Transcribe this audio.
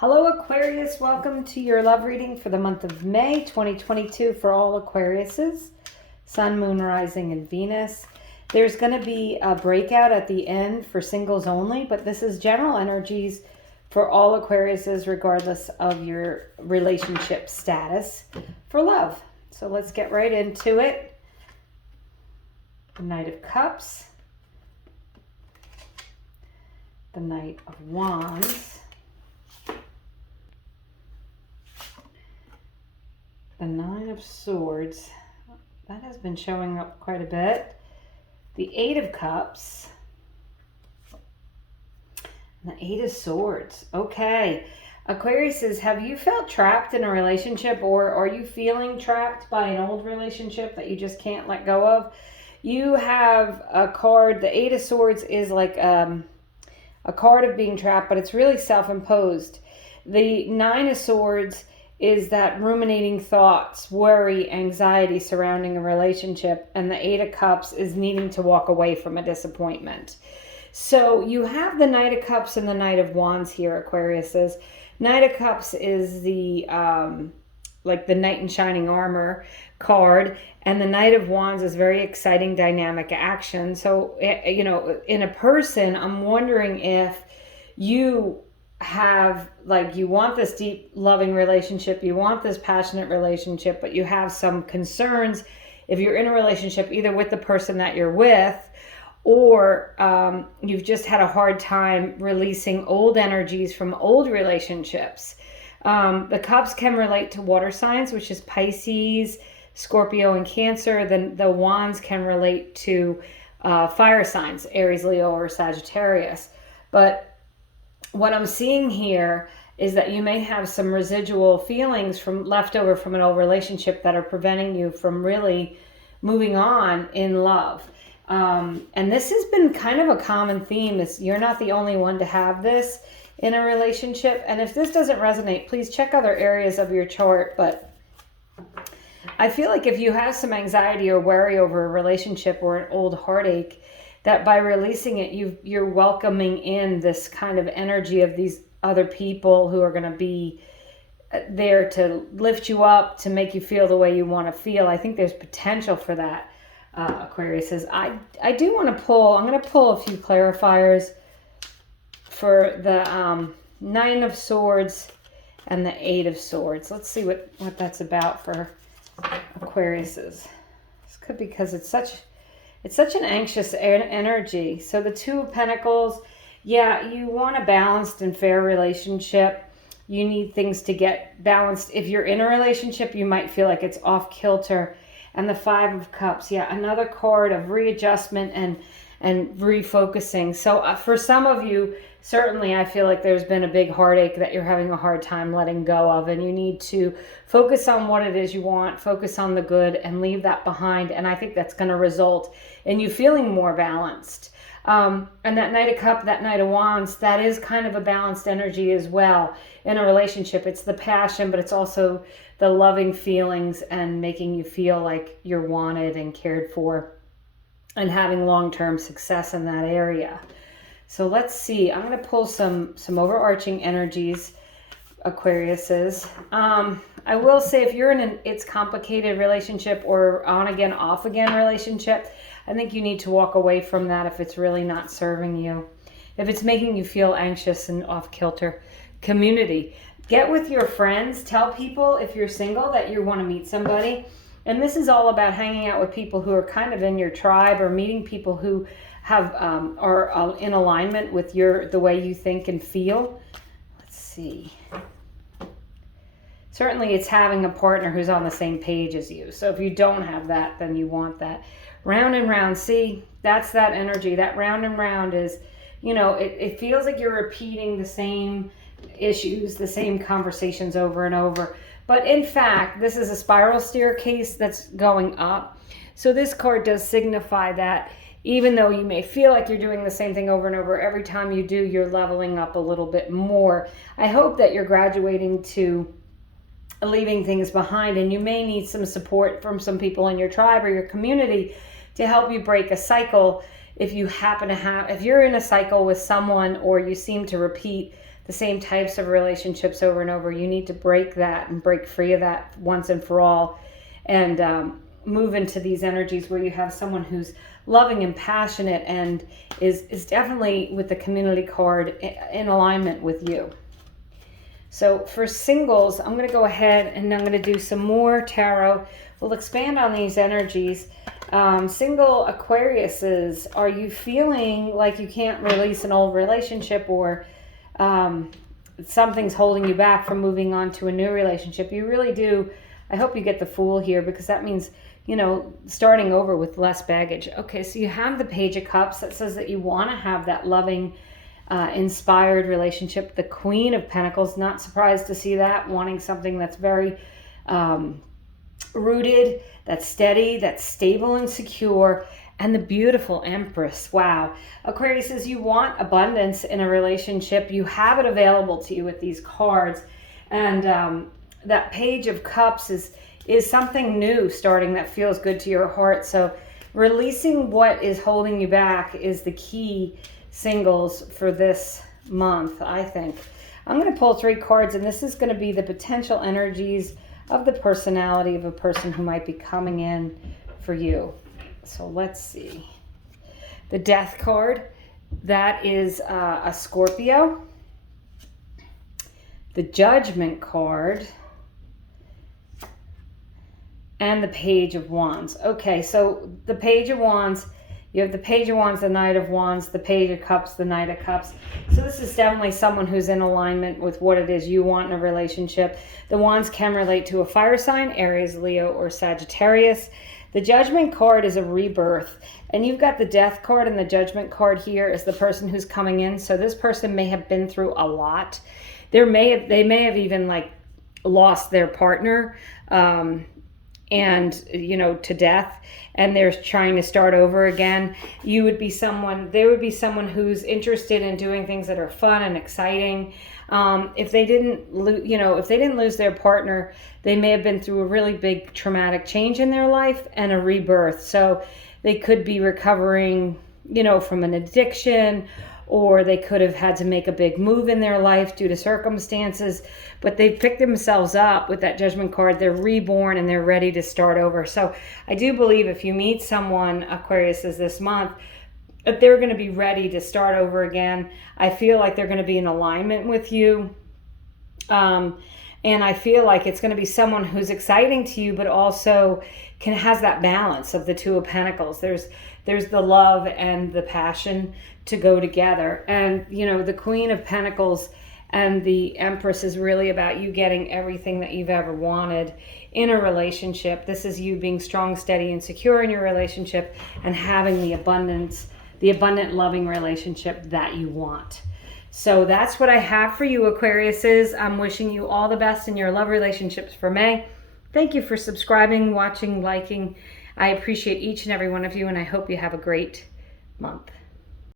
Hello Aquarius, welcome to your love reading for the month of May 2022 for all Aquariuses, Sun, Moon, Rising, and Venus. There's going to be a breakout at the end for singles only, but this is general energies for all Aquariuses regardless of your relationship status for love. So let's get right into it. The Knight of Cups, the Knight of Wands, the Nine of Swords, that has been showing up quite a bit. The Eight of Cups, and the Eight of Swords. Okay, Aquariuses, have you felt trapped in a relationship, or are you feeling trapped by an old relationship that you just can't let go of? You have a card, the Eight of Swords is like a card of being trapped, but it's really self-imposed. The Nine of Swords is that ruminating thoughts, worry, anxiety surrounding a relationship, and the Eight of Cups is needing to walk away from a disappointment. So you have the Knight of Cups and the Knight of Wands here, Aquariuses. Knight of Cups is the like the knight in shining armor card, and the Knight of Wands is very exciting, dynamic action. So, you know, in a person, I'm wondering if you have, like, you want this deep loving relationship, you want this passionate relationship, but you have some concerns if you're in a relationship either with the person that you're with, or you've just had a hard time releasing old energies from old relationships. The cups can relate to water signs, which is Pisces, Scorpio, and Cancer. Then the wands can relate to fire signs, Aries, Leo, or Sagittarius. But what I'm seeing here is that you may have some residual feelings from leftover from an old relationship that are preventing you from really moving on in love. And this has been kind of a common theme. You're not the only one to have this in a relationship. And if this doesn't resonate, please check other areas of your chart. But I feel like if you have some anxiety or worry over a relationship or an old heartache, that by releasing it, you're welcoming in this kind of energy of these other people who are going to be there to lift you up, to make you feel the way you want to feel. I think there's potential for that, Aquarius says. I do want to pull, I'm going to pull a few clarifiers for the Nine of Swords and the Eight of Swords. Let's see what that's about for Aquariuses. This could be because it's such an anxious energy. So the Two of Pentacles, yeah, you want a balanced and fair relationship. You need things to get balanced. If you're in a relationship, you might feel like it's off kilter. And the Five of Cups, yeah, another card of readjustment and refocusing. So for some of you, certainly I feel like there's been a big heartache that you're having a hard time letting go of, and you need to focus on what it is you want, focus on the good, and leave that behind. And I think that's going to result in you feeling more balanced. And that Knight of Cups, that Knight of Wands, that is kind of a balanced energy as well in a relationship. It's the passion, but it's also the loving feelings and making you feel like you're wanted and cared for and having long-term success in that area. So let's see. I'm going to pull some overarching energies, Aquariuses. I will say, if you're in an it's complicated relationship or on again, off again relationship, I think you need to walk away from that if it's really not serving you. If it's making you feel anxious and off kilter. Community. Get with your friends. Tell people if you're single that you want to meet somebody. And this is all about hanging out with people who are kind of in your tribe, or meeting people who have are in alignment with the way you think and feel. Let's see. Certainly it's having a partner who's on the same page as you. So if you don't have that, then you want that. Round and round. See, that's that energy. That round and round is, you know, it feels like you're repeating the same issues, the same conversations over and over. But in fact, this is a spiral staircase that's going up. So this card does signify that even though you may feel like you're doing the same thing over and over, every time you do, you're leveling up a little bit more. I hope that you're graduating to leaving things behind, and you may need some support from some people in your tribe or your community to help you break a cycle. If you happen to have, if you're in a cycle with someone, or you seem to repeat the same types of relationships over and over. You need to break that and break free of that once and for all, and move into these energies where you have someone who's loving and passionate and is definitely, with the community card, in alignment with you. So for singles, I'm going to go ahead and I'm going to do some more tarot. We'll expand on these energies. Single Aquariuses, are you feeling like you can't release an old relationship, or something's holding you back from moving on to a new relationship? You really do. I hope you get the Fool here, because that means, you know, starting over with less baggage. Okay, so you have the Page of Cups that says that you want to have that loving, inspired relationship. The Queen of Pentacles, not surprised to see that, wanting something that's very rooted, that's steady, that's stable and secure. And the beautiful Empress. Wow. Aquarius says you want abundance in a relationship. You have it available to you with these cards. And that Page of Cups is something new starting that feels good to your heart. So releasing what is holding you back is the key, singles, for this month, I think. I'm going to pull 3 cards, and this is going to be the potential energies of the personality of a person who might be coming in for you. So let's see. The Death card, that is a Scorpio. The Judgment card, and the Page of Wands. Okay, so the Page of Wands, you have the Page of Wands, the Knight of Wands, the Page of Cups, the Knight of Cups. So this is definitely someone who's in alignment with what it is you want in a relationship. The Wands can relate to a fire sign, Aries, Leo, or Sagittarius. The Judgment card is a rebirth, and you've got the Death card, and the Judgment card here is the person who's coming in. So this person may have been through a lot. They may have even like lost their partner, and you know, to death, and they're trying to start over again. There would be someone who's interested in doing things that are fun and exciting. If they didn't lose their partner, they may have been through a really big traumatic change in their life and a rebirth. So they could be recovering, you know, from an addiction, or they could have had to make a big move in their life due to circumstances, but they picked themselves up with that Judgment card. They're reborn and they're ready to start over. So I do believe if you meet someone, Aquarius, this month, that they're going to be ready to start over again. I feel like they're going to be in alignment with you. And I feel like it's going to be someone who's exciting to you, but also has that balance of the Two of Pentacles. There's the love and the passion to go together. And, you know, the Queen of Pentacles and the Empress is really about you getting everything that you've ever wanted in a relationship. This is you being strong, steady, and secure in your relationship, and having the abundant, loving relationship that you want. So that's what I have for you, Aquariuses. I'm wishing you all the best in your love relationships for May. Thank you for subscribing, watching, liking. I appreciate each and every one of you, and I hope you have a great month.